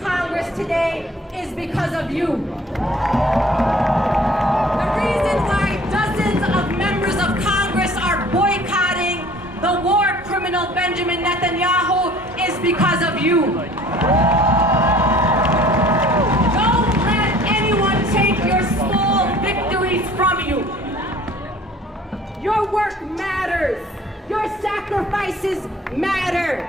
Congress today is because of you. The reason why dozens of members of Congress are boycotting the war criminal Benjamin Netanyahu is because of you. Don't let anyone take your small victories from you. Your work matters. Your sacrifices matter.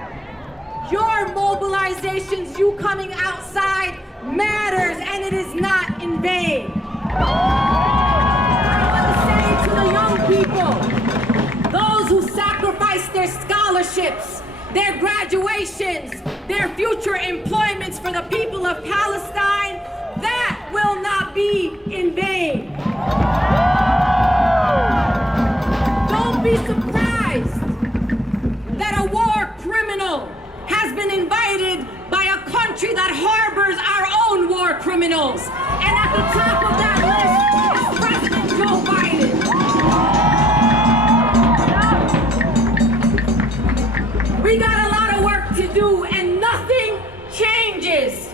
Your mobilizations, you coming outside, matters, and it is not in vain. I want to say to the young people, those who sacrifice their scholarships, their graduations, their future employments for the people of Palestine, that will not be in vain. Don't be surprised that a war criminal has been invited by a country that harbors our own war criminals. And at the top of that list is President Joe Biden. We got a lot of work to do and nothing changes.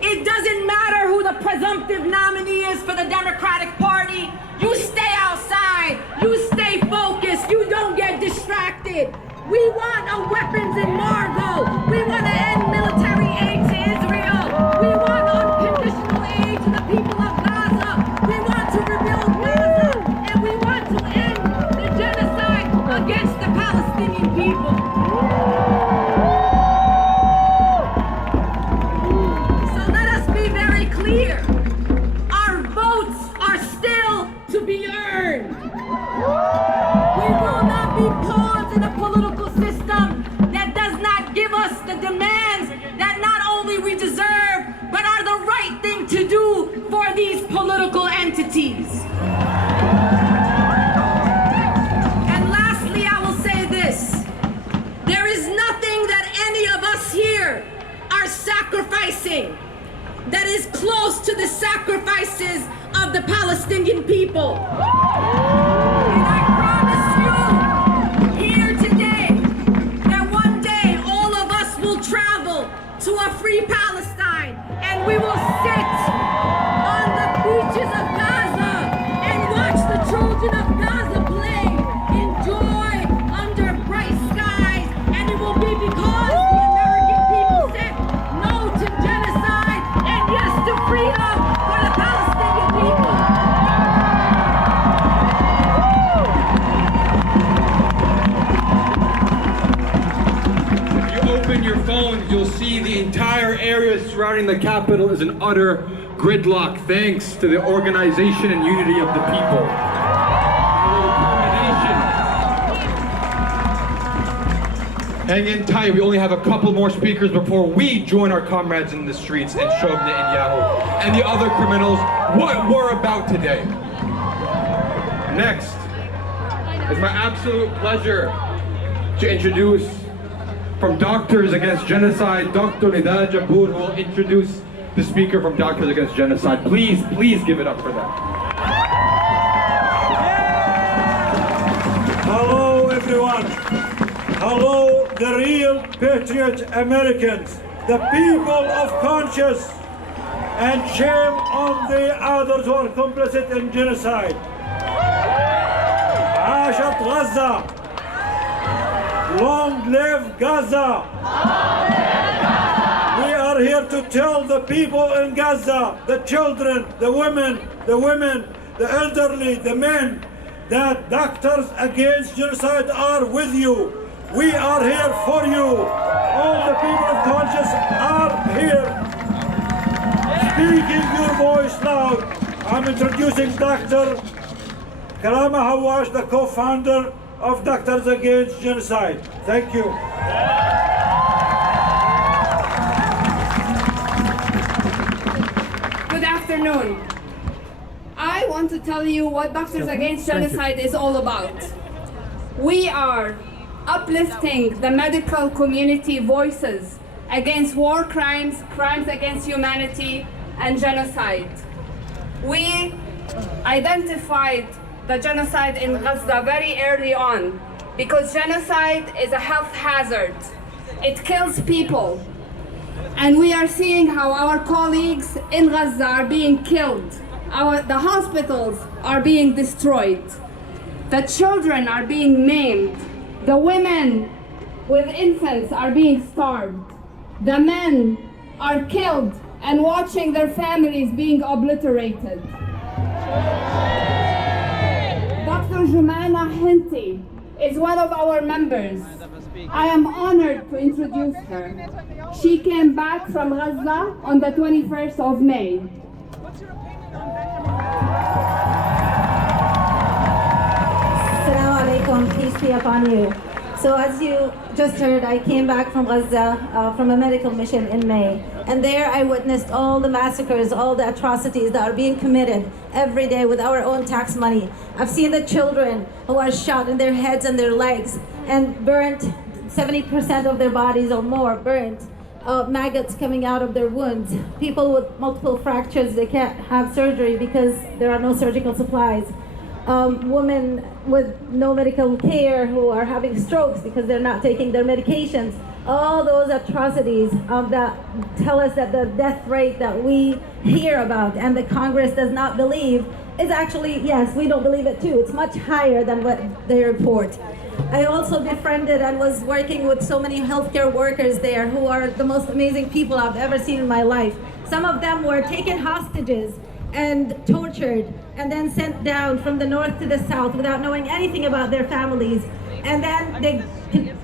It doesn't matter who the presumptive nominee is for the Democratic Party. You stay outside, you stay focused, you don't get distracted. We want a weapons embargo. We want to end military aid to Israel. We want unconditional aid to the people of Gaza. We want to rebuild Gaza. And we want to end the genocide against the Palestinian people. So let us be very clear. Our votes are still to be earned. We will not be pawns in a political system that does not give us the demands that not only we deserve, but are the right thing to do for these political entities. And lastly, I will say this. There is nothing that any of us here are sacrificing that is close to the sacrifices of the Palestinian people. And I promise you here today that one day all of us will travel to a free Palestine and we will sit on the beaches of Gaza and watch the children of Gaza play in joy under bright skies, and it will be because the American people said no to genocide and yes to freedom for the Palestinian people. If you open your phones, you'll see the entire area surrounding the Capitol is an utter gridlock, thanks to the organization and unity of the people. Hang in tight, we only have a couple more speakers before we join our comrades in the streets and show Netanyahu and the other criminals what we're about today. Next, it's my absolute pleasure to introduce from Doctors Against Genocide, Dr. Nida Jabour, who will introduce the speaker from Doctors Against Genocide. Please give it up for them. Hello everyone. Hello the real patriot Americans, the people of conscience, and shame on the others who are complicit in genocide. عاشت غزة. Long live Gaza. We are here to tell the people in Gaza, the children, the women, the elderly, the men, that Doctors Against Genocide are with you. We are here for you. All the people of conscience are here. Speaking your voice loud. I'm introducing Dr. Karama Hawash, the co-founder of Doctors Against Genocide. Thank you. Good afternoon. I want to tell you what Doctors Against Genocide is all about. We are uplifting the medical community voices against war crimes, crimes against humanity, and genocide. We identified the genocide in Gaza very early on because genocide is a health hazard. It kills people. And we are seeing how our colleagues in Gaza are being killed. The hospitals are being destroyed. The children are being maimed. The women with infants are being starved. The men are killed and watching their families being obliterated. Dr. Jumana Hinti is one of our members. I am honored to introduce her. She came back from Gaza on the 21st of May. Assalamu alaikum, peace be upon you. So as you just heard, I came back from Gaza from a medical mission in May. And there I witnessed all the massacres, all the atrocities that are being committed every day with our own tax money. I've seen the children who are shot in their heads and their legs and burnt, 70% of their bodies or more burnt. Maggots coming out of their wounds. People with multiple fractures, they can't have surgery because there are no surgical supplies. Women with no medical care who are having strokes because they're not taking their medications. All those atrocities that tell us that the death rate that we hear about and the Congress does not believe is actually, yes, we don't believe it too. It's much higher than what they report. I also befriended and was working with so many healthcare workers there who are the most amazing people I've ever seen in my life. Some of them were taken hostages and tortured and then sent down from the north to the south without knowing anything about their families. And then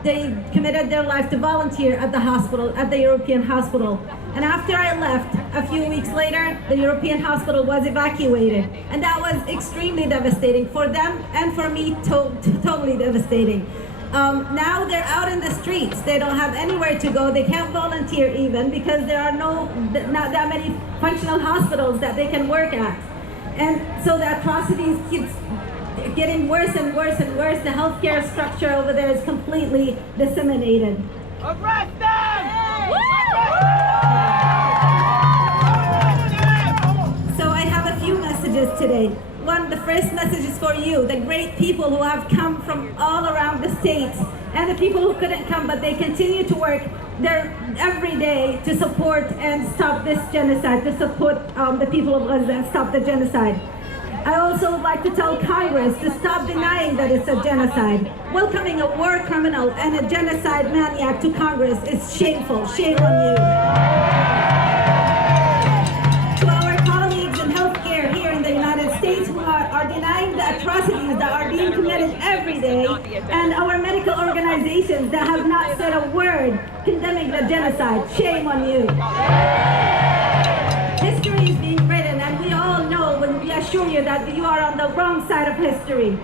they committed their life to volunteer at the hospital, at the European hospital. And after I left, a few weeks later, the European hospital was evacuated. And that was extremely devastating for them and for me, totally devastating. Now they're out in the streets. They don't have anywhere to go. They can't volunteer even because there are not that many functional hospitals that they can work at. And so the atrocities keep getting worse and worse and worse. The healthcare structure over there is completely disseminated. Arrest them! So I have a few messages today. One, the first message is for you, the great people who have come from all around the states, and the people who couldn't come, but they continue to work there every day to support and stop this genocide, to support the people of Gaza and stop the genocide. I also would like to tell Congress to stop denying that it's a genocide. Welcoming a war criminal and a genocide maniac to Congress is shameful. Shame on you. To our colleagues in healthcare here in the United States who are denying the atrocities that are being committed every day, and our medical organizations that have not said a word condemning the genocide, shame on you. History is being written, and we all know when we assure you that you are on the wrong side of history.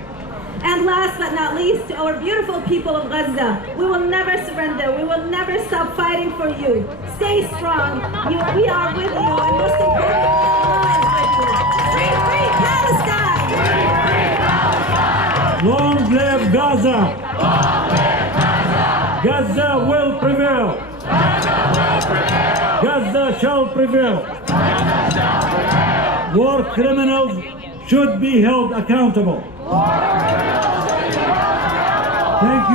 And last but not least, to our beautiful people of Gaza, we will never surrender. We will never stop fighting for you. Stay strong. We are with you, and most importantly, Allah is with you. Free, free Palestine! Free, free Palestine! Long live Gaza! Long live Gaza! Gaza will prevail! Gaza will prevail! Gaza shall prevail! Gaza shall prevail! War criminals should be held accountable. War criminals should be held accountable! Thank you.